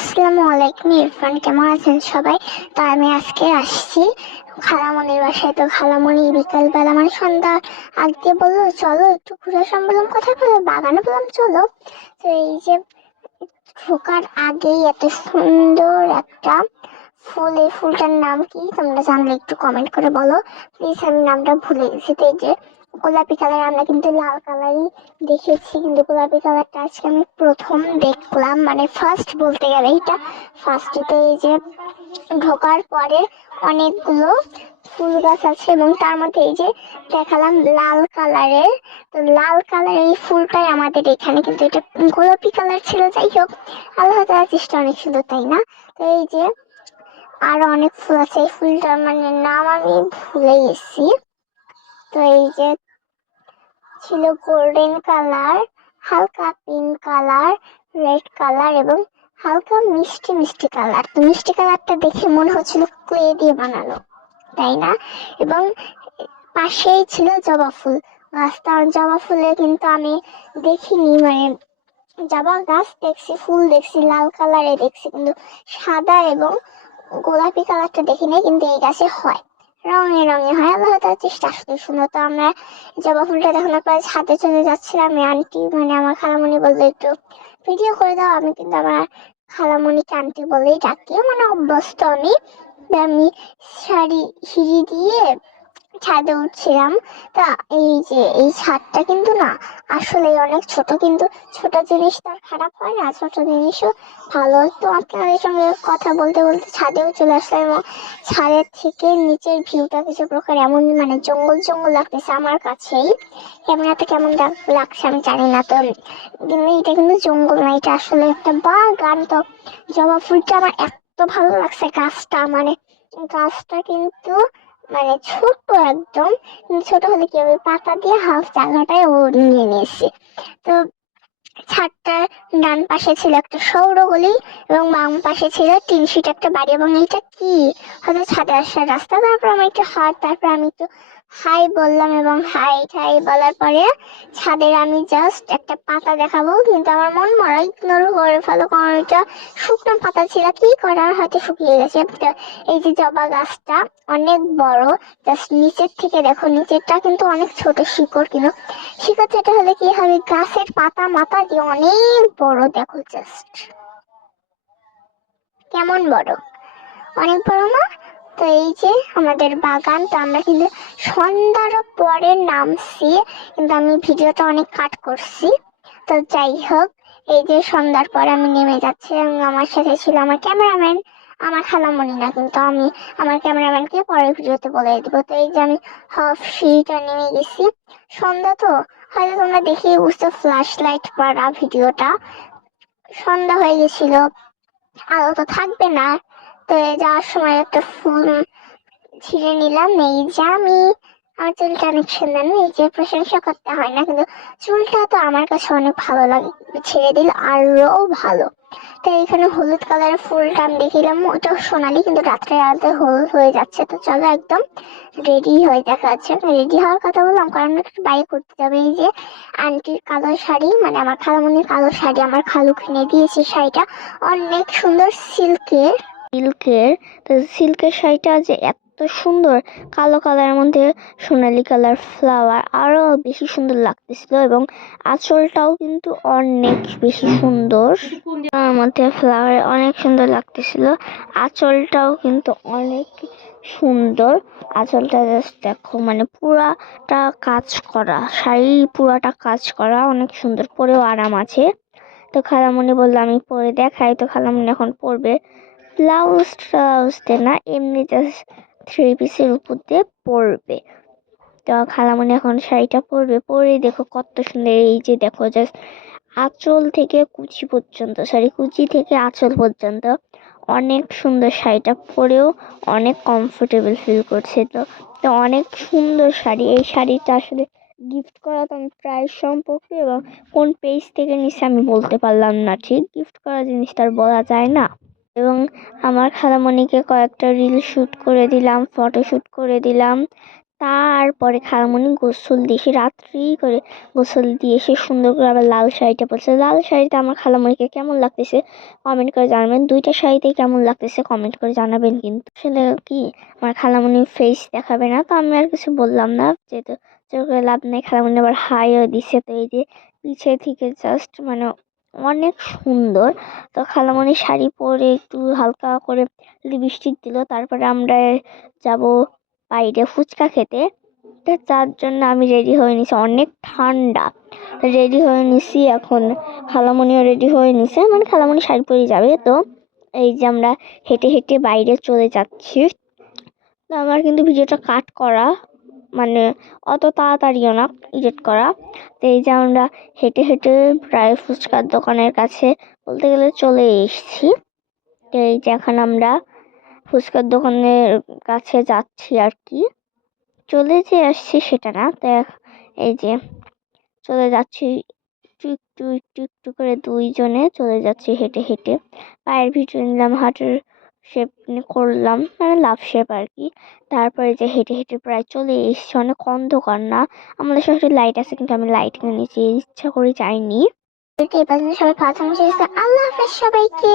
আসসালামু আলাইকুম ইরফান, কেমন আছেন সবাই? তো আমি আজকে আসছি খালামণির বাসায়। তো খালামণি বিকালবেলা মানে সন্ধ্যা আগ দিয়ে বললো চলো একটু ঘুরে আসলাম। বললাম কোথায়? বলে বাগানে। বললাম চলো। তো এই যে ঢোকার আগেই এত সুন্দর একটা ফুল, এই ফুলটার নাম কি তোমরা জানলে একটু কমেন্ট করে বলো প্লিজ, আমি নামটা ভুলে গেছি। তো এই যে গোলাপি কালার, আমরা কিন্তু লাল কালারই দেখেছি, কিন্তু গোলাপি কালারটা আজকে আমি প্রথম দেখলাম, মানে ফার্স্ট বলতে গেলে এটা ফার্স্ট। তো এই যে ঢোকার পরে অনেকগুলো ফুল গাছ আছে এবং তার মধ্যে এই যে দেখালাম লাল কালারের। তো লাল কালারের এই ফুলটাই আমাদের এখানে, কিন্তু এটা গোলাপি কালার ছিল। যাই হোক, আল্লাহ তাআলার চেষ্টা অনেক সুন্দর, তাই না? তো এই যে আরো অনেক ফুল আছে, এই ফুলটার মানে নাম আমি ভুলে গেছি। তো এই যে ছিল গোল্ডেন কালার, হালকা পিঙ্ক কালার, রেড কালার এবং হালকা মিষ্টি মিষ্টি কালার। তো মিষ্টি কালারটা দেখে মনে হচ্ছিল ক্লে দিয়ে বানানো, তাই না? এবং পাশেই ছিল জবা ফুল গাছটা। জবা ফুলে কিন্তু আমি দেখিনি, মানে জবা গাছ দেখছি, ফুল দেখছি, লাল কালারে দেখছি, কিন্তু সাদা এবং গোলাপি কালারটা দেখি নাই। কিন্তু এই গাছে হয়, রঙে রঙে হয়। আল্লাহ তার চেষ্টা আসলে শুনো। তো আমরা জবা ফুলটা যখন প্রায় ছাদে চলে যাচ্ছিলাম, আমি আন্টি মানে আমার খালামণি বললো একটু ভিডিও করে দাও। আমি কিন্তু আমার খালামণিকে আন্টি বলেই ডাকি, মানে অভ্যস্ত আমি। আমি সিঁড়ি দিয়ে ছাদে উঠছিলাম। তা এই যে এই ছাদটা কিন্তু না আসলে অনেক ছোট, কিন্তু ছোট জিনিস তো আর খারাপ হয় না, ছোট জিনিসও ভালো। তো আপনাদের সঙ্গে কথা বলতে বলতে ছাদেও চলে আসলাম এবং ছাদের থেকে নিচের ভিউটা কিছু প্রকার এমন মানে জঙ্গল জঙ্গল লাগতেছে আমার কাছেই। ক্যামেরাতে কেমন লাগছে আমি জানি না। তো কিন্তু এটা কিন্তু জঙ্গল না, এটা আসলে একটা বাগান। তো জবা ফুলটা আমার এত ভালো লাগছে, গাছটা মানে গাছটা কিন্তু মানে ছোট একদম, ছোট হলে কি হবে, পাতা দিয়ে হাফ জায়গাটায় ও নিয়ে নিয়েছে। তো ছাদটার ডান পাশে ছিল একটা সৌর গলি এবং বাম পাশে ছিল টিন শিট একটা বাড়ি। এবং এইটা কি হয়তো ছাদে আসার রাস্তা। তারপর আমি একটু তারপর আমি একটু হাই বললাম এবং হাই ঠাই বলার পরে ছাদের আমি জাস্ট একটা পাতা দেখাবো, কিন্তু আমার মন মরা ইগনোর করে ফেলো, কারণ এটা শুকনো পাতা ছিল, কি করার, হয়তো শুকিয়ে গেছে। তো এই যে জবা গাছটা অনেক বড়, জাস্ট নিচের থেকে দেখো, নিচেরটা কিন্তু অনেক ছোট শিকড়, কিন্তু শিকড় যেটা হলে কি হবে, গাছের পাতা মাথা দিয়ে অনেক বড়। দেখো জাস্ট কেমন বড়, অনেক বড় না? তো এই যে আমাদের বাগান। তো আমরা কিন্তু সন্ধ্যার পরে নামছি, কিন্তু আমি ভিডিওটা অনেক কাট করছি। তো যাই হোক, এই যে সন্ধ্যার পরে আমি নেমে যাচ্ছি এবং আমার সাথে ছিল আমার ক্যামেরাম্যান, আমার খালামণি না, কিন্তু আমি আমার ক্যামেরাম্যানকে পরের ভিডিওতে বলে দিব। তো এই যে আমি হাফ সিঁড়িটা নেমে গেছি। সন্ধ্যা তো হয়তো তোমরা দেখেই বুঝতে, ফ্ল্যাশ লাইট করা ভিডিওটা, সন্ধ্যা হয়ে গেছিল, আলো তো থাকবে না। তো যাওয়ার সময় একটা ফুল ছিঁড়ে নিলাম। এই যে আমি, আমার চুলটা অনেক সুন্দর না? এই যে প্রশংসা করতে হয় না, কিন্তু চুলটা তো আমার কাছে অনেক ভালো লাগে, ছেড়ে দিলে আরো ভালো। তো এখানে হলুদ কালারের ফুলটা আমি দেখিলাম, ওটা সোনালি, কিন্তু রাত্রে আলোতে হলুদ হয়ে যাচ্ছে। তো চলো একদম রেডি হয়ে দেখা যাচ্ছে। রেডি হওয়ার কথা বললাম কারণ একটু বাইরে করতে যাবে। এই যে আন্টির কালো শাড়ি, মানে আমার খালামণির কালো শাড়ি আমার খালু কিনে দিয়েছে। শাড়িটা অনেক সুন্দর, সিল্কের। তো সিল্কের শাড়িটা যে এত সুন্দর, কালো কালারের মধ্যে সোনালী কালার ফ্লাওয়ার, আরো বেশি সুন্দর লাগতেছিল। এবং আঁচলটাও কিন্তু অনেক বেশি সুন্দর, তার মধ্যে ফ্লাওয়ার অনেক সুন্দর লাগতেছিল। আঁচলটাও কিন্তু অনেক সুন্দর। আঁচলটা জাস্ট দেখো, মানে পুরাটা কাজ করা, শাড়ি পুরাটা কাজ করা, অনেক সুন্দর, পরেও আরাম আছে। তো খালামণি বললো আমি পরে দেখাই। তো খালামণি এখন পরবে, ব্লাউজতে না, এমনি জাস্ট থ্রি পিসের উপর দিয়ে পরবে। তো খালামণি এখন শাড়িটা পরবে, পরে দেখো কত সুন্দর। এই যে দেখো জাস্ট আঁচল থেকে কুচি পর্যন্ত, কুচি থেকে আঁচল পর্যন্ত অনেক সুন্দর। শাড়িটা পরেও অনেক কমফোর্টেবল ফিল করছে। তো অনেক সুন্দর শাড়ি। এই শাড়িটা আসলে গিফট করা তো আমি প্রাইস সম্পর্কে এবং কোন পেজ থেকে নিচ্ছে আমি বলতে পারলাম না, ঠিক গিফট করা জিনিসটা আর বলা যায় না। এবং আমার খালামণিকে কয়েকটা রিল শুট করে দিলাম, ফটো শুট করে দিলাম। তারপরে খালামণি গোসল দিয়ে এসে রাত্রি করে গোসল দিয়ে এসে সুন্দর করে আবার লাল শাড়িটা পরছে। লাল শাড়িতে আমার খালামণিকে কেমন লাগতেছে কমেন্ট করে জানাবেন। দুইটা শাড়িতে কেমন লাগতেছে কমেন্ট করে জানাবেন। কিন্তু আসলে কি আমার খালামণি ফেস দেখাবে না, তো আমি আর কিছু বললাম না, যেহেতু জোর করে লাভ নেই। খালামণি আবার হাইও দিছে, তো এই যে পিছে থেকে জাস্ট মানে অনেক সুন্দর। তো খালামণি শাড়ি পরে একটু হালকা করে লিপস্টিক দিল। তারপরে আমরা যাব বাইরে ফুচকা খেতে। তো তার জন্য আমি রেডি হয়ে নিছি, অনেক ঠান্ডা, রেডি হয়ে নিছি। এখন খালামণিও রেডি হয়ে নিছে, মানে খালামণি শাড়ি পরে যাবে। তো এই যে আমরা হেঁটে হেঁটে বাইরে চলে যাচ্ছি। তো আমার কিন্তু ভিডিওটা কাট করা, মানে অত তাড়াতাড়িও না এডিট করা। তো এই যে আমরা হেঁটে হেঁটে প্রায় ফুচকার দোকানের কাছে বলতে গেলে চলে এসেছি। তো এই যে এখন আমরা ফুচকার দোকানের কাছে যাচ্ছি আর কি, চলে যে আসছি সেটা না। তো এই যে চলে যাচ্ছি একটু একটু একটু করে, দুইজনে চলে যাচ্ছি হেঁটে হেঁটে। পায়ের ভিতরে নিলাম, হাঁটুর শেপ করলাম, মানে লাভ শেপ আর কি। তারপরে যে হেঁটে হেঁটে প্রায় চলে এসছি। অনেক অন্ধকার না, আমাদের শহরে লাইট আছে কিন্তু আমি লাইট কিনে নিয়েছি, ইচ্ছা করে যাইনি। এই পর্যন্ত সবাই ভালো থাকুন, সুস্থ থাকুন। আল্লাহ হাফেজ সবাইকে।